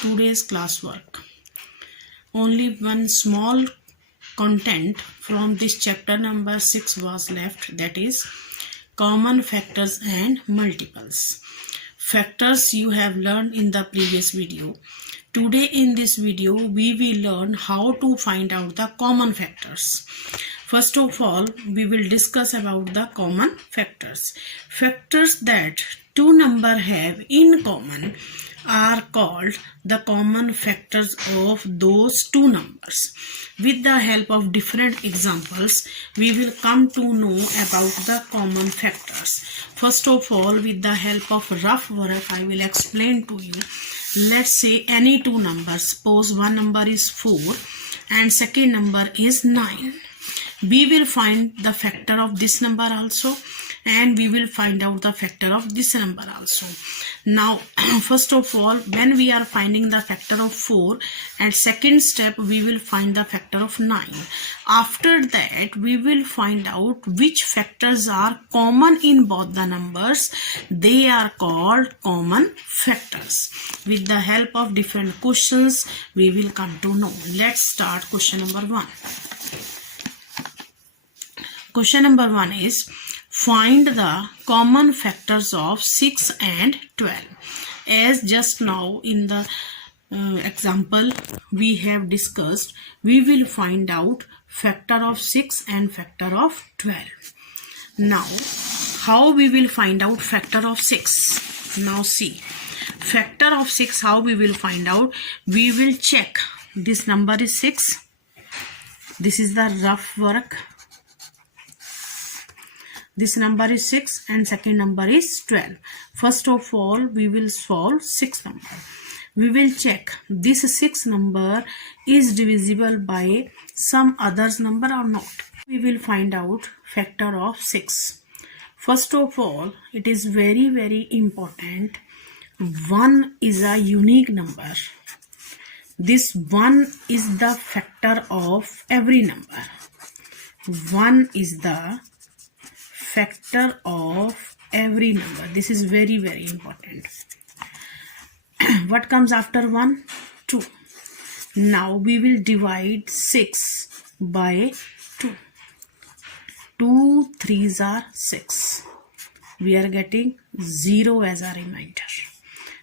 today's classwork. Only one small content from this chapter number 6 was left, that is common factors and multiples. Factors you have learned in the previous video. Today in this video we will learn how to find out the common factors. First of all, we will discuss about the common factors. Factors that two numbers have in common are called the common factors of those two numbers. With the help of different examples, we will come to know about the common factors. First of all, with the help of rough work, I will explain to you. Let's say any two numbers. Suppose one number is 4 and second number is 9. We will find the factor of this number also, and we will find out the factor of this number also. Now first of all, when we are finding the factor of 4, and second step we will find the factor of 9. After that we will find out which factors are common in both the numbers. They are called common factors. With the help of different questions we will come to know. Let's start question number 1. Question number 1 is, find the common factors of 6 and 12. As just now in the example we have discussed, we will find out factor of 6 and factor of 12. Now, how we will find out factor of 6? Now see, factor of 6, how we will find out? We will check this number is 6. This is the rough work. This number is 6 and second number is 12. First of all, we will solve 6 number. We will check this 6 number is divisible by some others number or not. We will find out factor of 6. First of all, it is very important. 1 is a unique number. This 1 is the factor of every number. 1 is the factor of every number. This is very important. What comes after 1? 2. Now we will divide 6 by 2. 2 3s are 6. We are getting 0 as a remainder.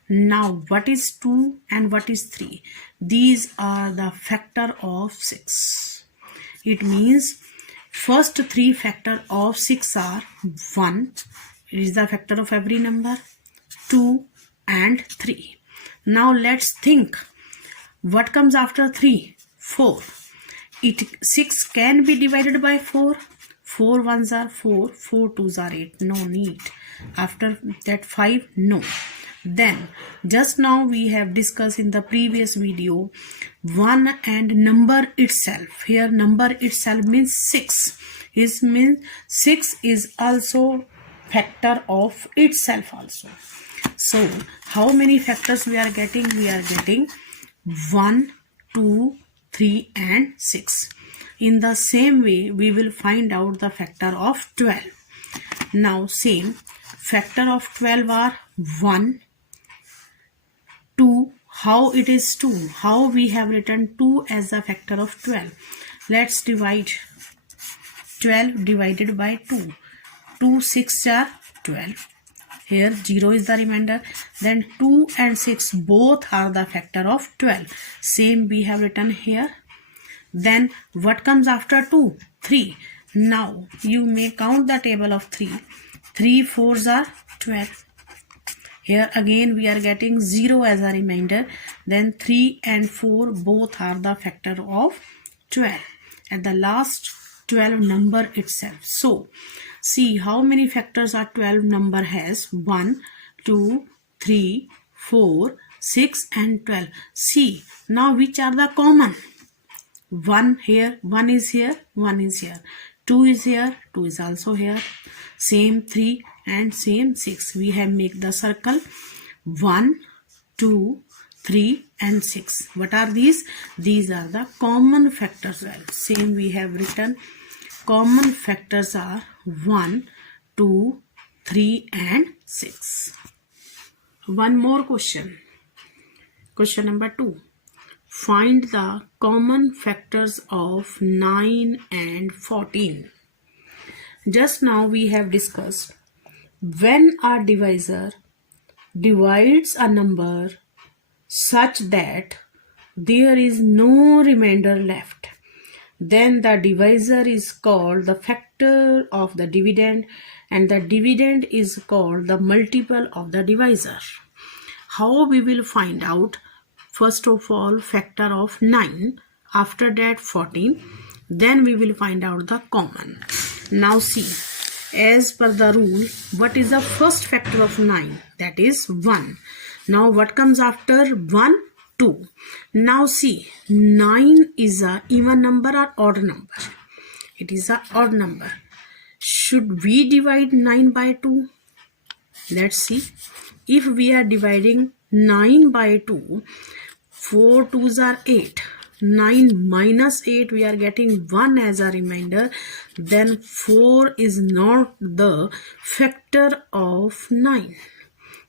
Now what is 2 and what is 3? These are the factor of 6. It means first 3 factor of 6 are 1, it is the factor of every number, 2 and 3. Now let's think what comes after 3? 4. 6 can be divided by 4. 4 1s are 4, 4 2s are 8. No need. After that 5, no. Then just now we have discussed in the previous video 1 and number itself. Here number itself means 6. It means 6 is also factor of itself also. So how many factors we are getting? We are getting 1, 2, 3 and 6. In the same way we will find out the factor of 12. Now same factor of 12 are 1, 2. How it is 2? How we have written 2 as a factor of 12? Let's divide 12 divided by 2. 2 6 are 12. Here 0 is the remainder. Then 2 and 6 both are the factor of 12. Same we have written here. Then what comes after 2? 3. Now you may count the table of 3. 3 4s are 12. Here again we are getting 0 as a remainder. Then 3 and 4 both are the factor of 12. At the last 12 number itself. So see how many factors are 12 number has? 1, 2, 3, 4, 6 and 12. See now which are the common? 1 here, 1 is here, 1 is here. 2 is here, 2 is also here. Same 3 and same 6. We have make the circle 1, 2, 3 and 6. What are these? These are the common factors. Well, same we have written. Common factors are 1, 2, 3 and 6. One more question. Question number 2. Find the common factors of 9 and 14. Just now we have discussed when a divisor divides a number such that there is no remainder left, then the divisor is called the factor of the dividend and the dividend is called the multiple of the divisor. How we will find out? First of all, factor of 9, after that 14, then we will find out the common. Now see, as per the rule, what is the first factor of 9? That is 1. Now what comes after 1? 2. Now see, 9 is a even number or odd number? It is a odd number. Should we divide 9 by 2? Let's see. If we are dividing 9 by 2, 4 2s are 8. 9 minus 8, we are getting 1 as a remainder. Then 4 is not the factor of 9.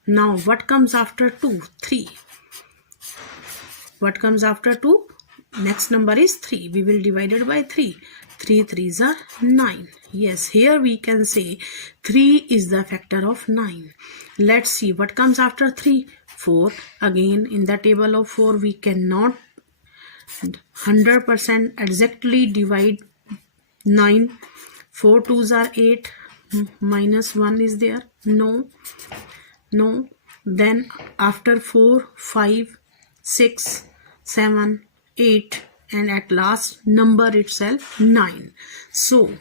Now what comes after 2? 3. What comes after 2? Next number is 3. We will divide it by 3. 3 3s are 9. Yes, here we can say 3 is the factor of 9. Let's see what comes after 3. 4. Again, in the table of 4, we cannot 100% exactly divide 9. 4 2s are 8. Minus 1 is there? No. Then after 4, 5, 6, 7, 8, and at last number itself 9. So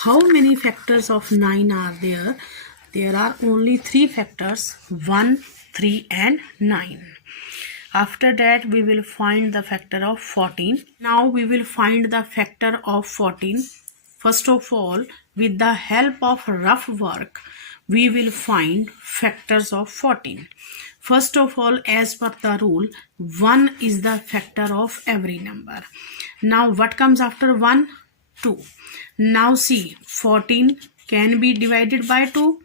how many factors of 9 are there? There are only 3 factors, 1, 3 and 9. After that we will find the factor of 14. Now we will find the factor of 14. First of all, with the help of rough work, we will find factors of 14. First of all, as per the rule, 1 is the factor of every number. Now what comes after 1? 2. Now see, 14 can be divided by 2.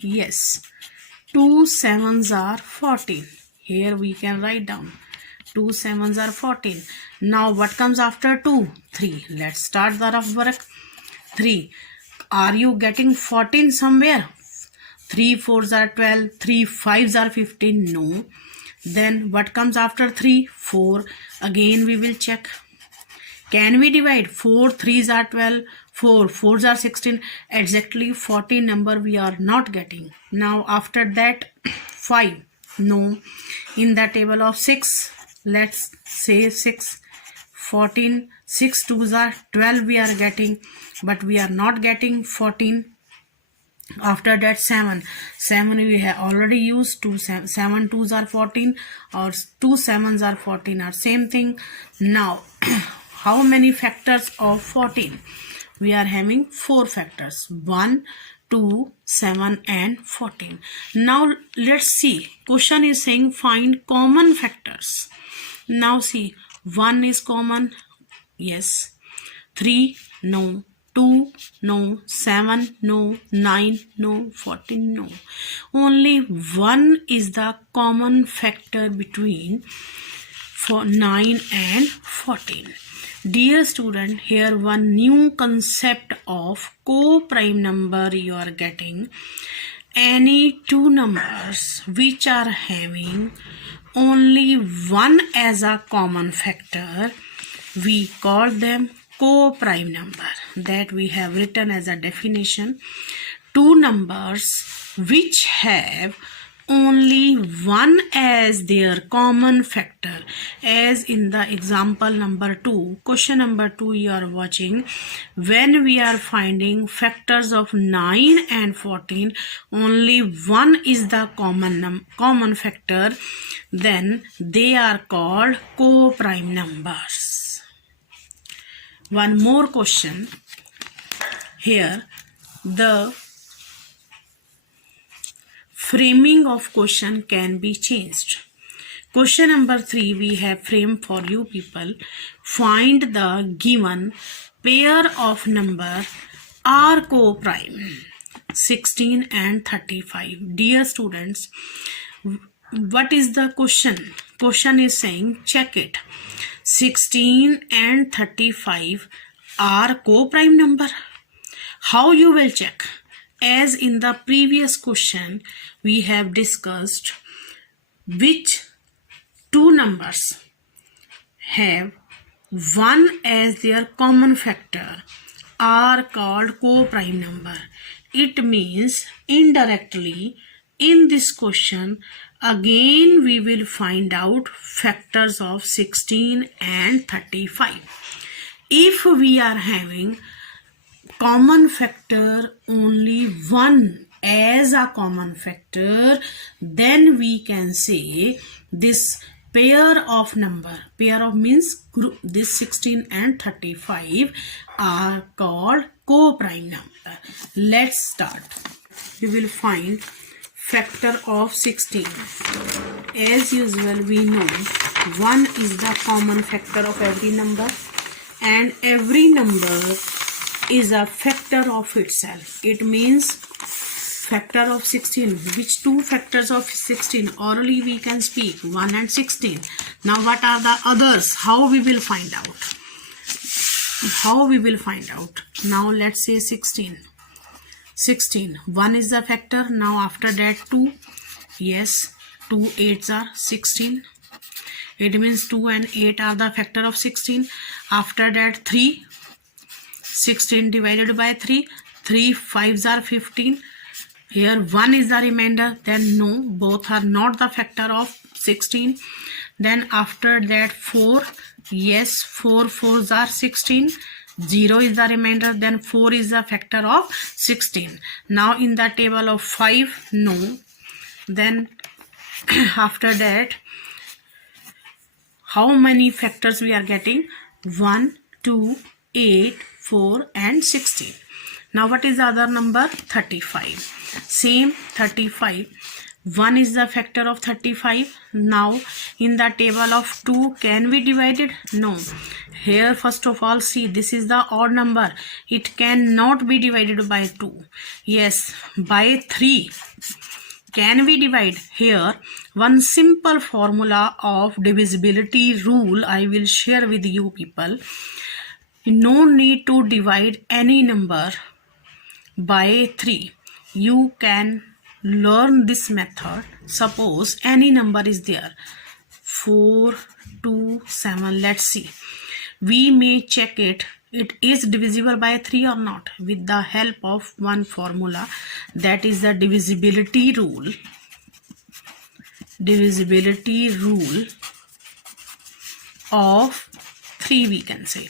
Yes. 2 7s are 14. Here we can write down 2 7s are 14. Now what comes after 2? 3. Let's start the rough work. 3. Are you getting 14 somewhere? 3 4s are 12. 3 5s are 15. No. Then what comes after 3? 4. Again we will check. Can we divide? 4 3s are 12. 4 4s are 16. Exactly 14 number we are not getting. Now after that 5. No. In the table of 6, let's say 6. 14, 6 2s are 12 we are getting, but we are not getting 14. After that 7 we have already used. 7 2s are 14 or 2 7s are 14 are same thing. Now how many factors of 14? We are having 4 factors, 1, 2, 7 and 14. Now let's see, question is saying find common factors. Now see, 1 is common, yes. 3, no. 2, no. 7, no. 9, no. 14, no. Only 1 is the common factor between 9 and 14. Dear student, here one new concept of co-prime number you are getting. Any two numbers which are having only 1 as a common factor, we call them co-prime number. That we have written as a definition. Two numbers which have only 1 as their common factor, as in the example number 2, question number 2 you are watching. When we are finding factors of 9 and 14, only 1 is the common factor, then they are called co-prime numbers. One more question here. The framing of question can be changed. Question number 3 we have framed for you people. Find the given pair of number are co-prime, 16 and 35. Dear students, what is the question? Question is saying check it. 16 and 35 are co-prime number. How you will check? As in the previous question, we have discussed which two numbers have 1 as their common factor are called co-prime number. It means indirectly in this question again we will find out factors of 16 and 35. If we are having common factor only 1 as a common factor, then we can say this pair of number, pair of means group, this 16 and 35 are called co-prime number. Let's start. We will find factor of 16. As usual, we know 1 is the common factor of every number, and every number is a factor of itself. It means factor of 16. Which two factors of 16? Orally we can speak 1 and 16. Now what are the others? How we will find out? How we will find out? Now let's say 16. 16. 1 is the factor. Now after that 2. Yes, 2 8s are 16. It means 2 and 8 are the factor of 16. After that 3. 16 divided by 3. 3 5s are 15. Here 1 is the remainder. Then no, both are not the factor of 16. Then after that 4. Yes, 4 4s are 16. 0 is the remainder. Then 4 is the factor of 16. Now in the table of 5, no. Then after that, how many factors we are getting? 1, 2, 8, 4 and 16. Now what is the other number? 35. Same 35. 1 is the factor of 35. Now in the table of 2, can we divide it? No. Here first of all see, this is the odd number. It cannot be divided by 2. Yes, by 3. Can we divide? Here one simple formula of divisibility rule I will share with you people. No need to divide any number by 3. You can learn this method. Suppose any number is there, 4, 2, 7. Let's see. We may check it. It is divisible by 3 or not with the help of one formula, that is the divisibility rule. Divisibility rule of 3 we can say.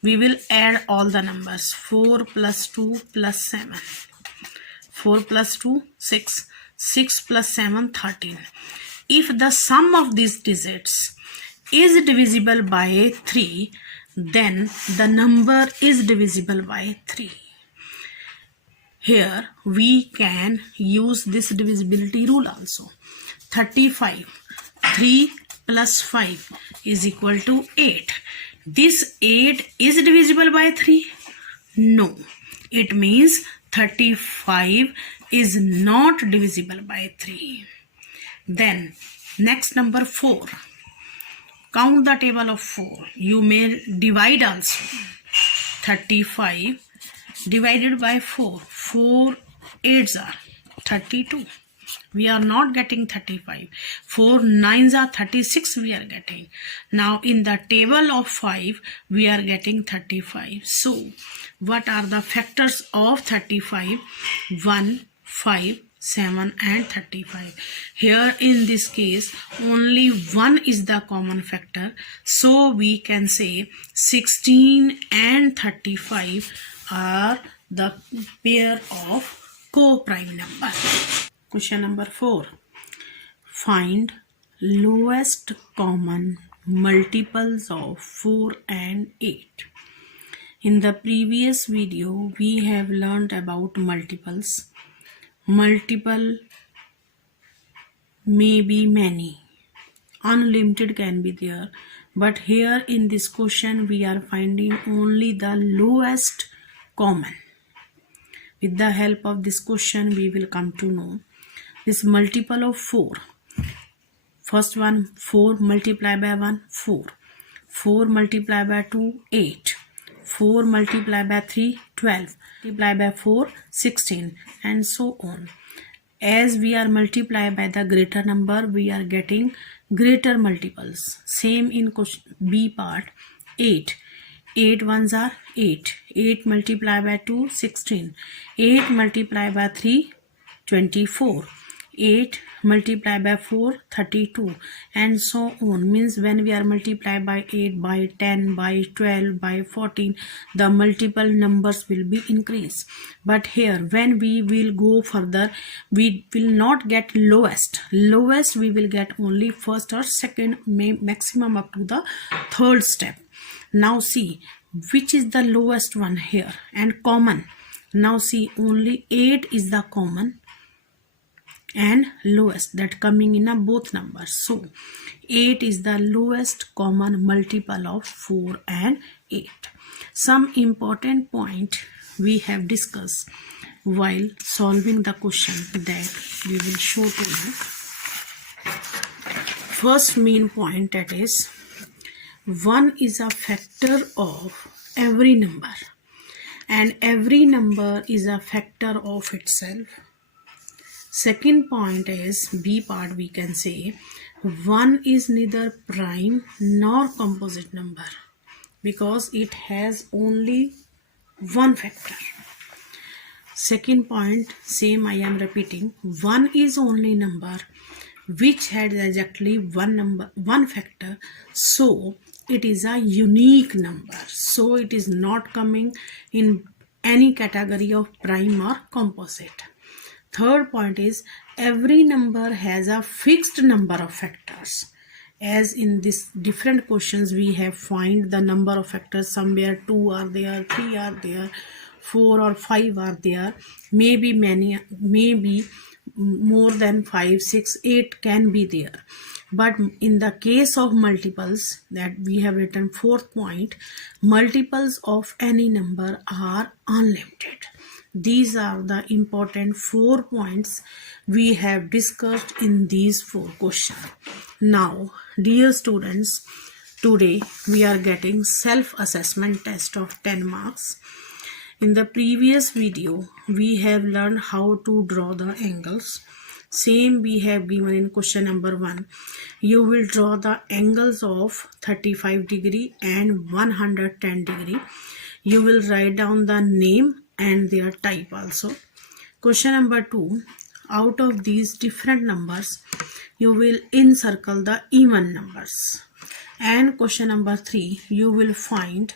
We will add all the numbers. 4 plus 2 plus 7. 4 plus 2, 6. 6 plus 7, 13. If the sum of these digits is divisible by 3, then the number is divisible by 3. Here we can use this divisibility rule also. 35. 3 plus 5 is equal to 8. This 8 is divisible by 3? No. It means 35 is not divisible by 3. Then next number 4. Count the table of 4. You may divide also. 35 divided by 4. 4 8s are 32. We are not getting 35. 4 9s are 36 we are getting. Now in the table of 5 we are getting 35. So what are the factors of 35? 1, 5, 7 and 35. Here in this case only 1 is the common factor. So we can say 16 and 35 are the pair of co-prime number. Question number 4. Find lowest common multiples of 4 and 8. In the previous video, we have learned about multiples. Multiple may be many. Unlimited can be there. But here in this question, we are finding only the lowest common. With the help of this question, we will come to know this multiple of 4. First one 4 multiplied by 1 4. 4 multiplied by 2 8. 4 multiplied by 3 12. Multiplied by 4 16, and so on. As we are multiplied by the greater number, we are getting greater multiples. Same in question B part. 8. 8 ones are 8. 8 multiplied by 2 16. 8 multiplied by 3 24. 8 multiplied by 4 32, and so on. Means when we are multiplied by 8, by 10, by 12, by 14, the multiple numbers will be increased. But here when we will go further, we will not get lowest. We will get only first or second, maximum up to the third step. Now see which is the lowest one here, and common. Now see, only 8 is the common and lowest, that coming in a both numbers. So 8 is the lowest common multiple of 4 and 8. Some important point we have discussed while solving the question that we will show to you. First main point, that is 1 is a factor of every number, and every number is a factor of itself. Second point is B part, we can say 1 is neither prime nor composite number because it has only one factor. Second point, same I am repeating, 1 is only number which has exactly one factor, so it is a unique number, so it is not coming in any category of prime or composite. Third point is every number has a fixed number of factors. As in this different questions we have find the number of factors, somewhere 2 are there, 3 are there, 4 or 5 are there, maybe many, maybe more than 5, 6, 8 can be there. But in the case of multiples, that we have written fourth point, multiples of any number are unlimited. These are the important 4 points we have discussed in these 4 questions. Now, dear students, today we are getting self-assessment test of 10 marks. In the previous video, we have learned how to draw the angles. Same we have given in question number 1. You will draw the angles of 35 degree and 110 degree. You will write down the name and their type also. Question number 2, out of these different numbers, you will encircle the even numbers. And question number 3, you will find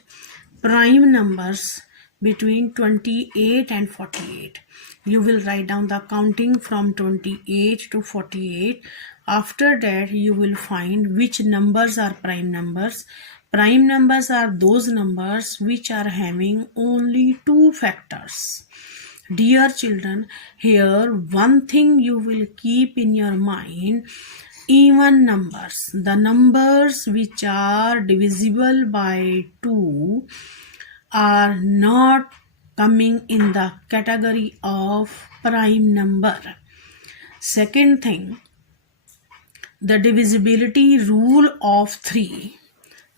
prime numbers between 28 and 48. You will write down the counting from 28 to 48. After that, you will find which numbers are prime numbers. Prime numbers are those numbers which are having only 2 factors. Dear children, here one thing you will keep in your mind, even numbers, the numbers which are divisible by 2 are not coming in the category of prime number. Second thing, the divisibility rule of 3.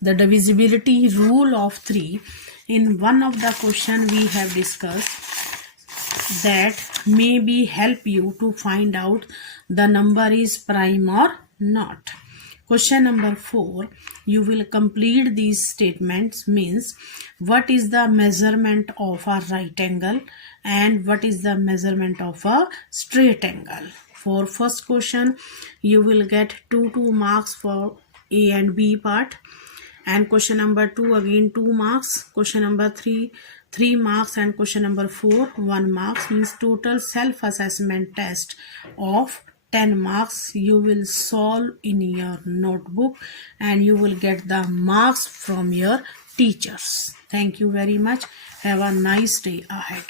The divisibility rule of 3, in one of the question we have discussed, that maybe help you to find out the number is prime or not. Question number 4, you will complete these statements, means what is the measurement of a right angle and what is the measurement of a straight angle. For first question, you will get 2 marks for A and B part. And question number 2 again 2 marks, question number 3 marks, and question number 4 1 marks. Means total self-assessment test of 10 marks you will solve in your notebook, and you will get the marks from your teachers. Thank you very much. Have a nice day ahead.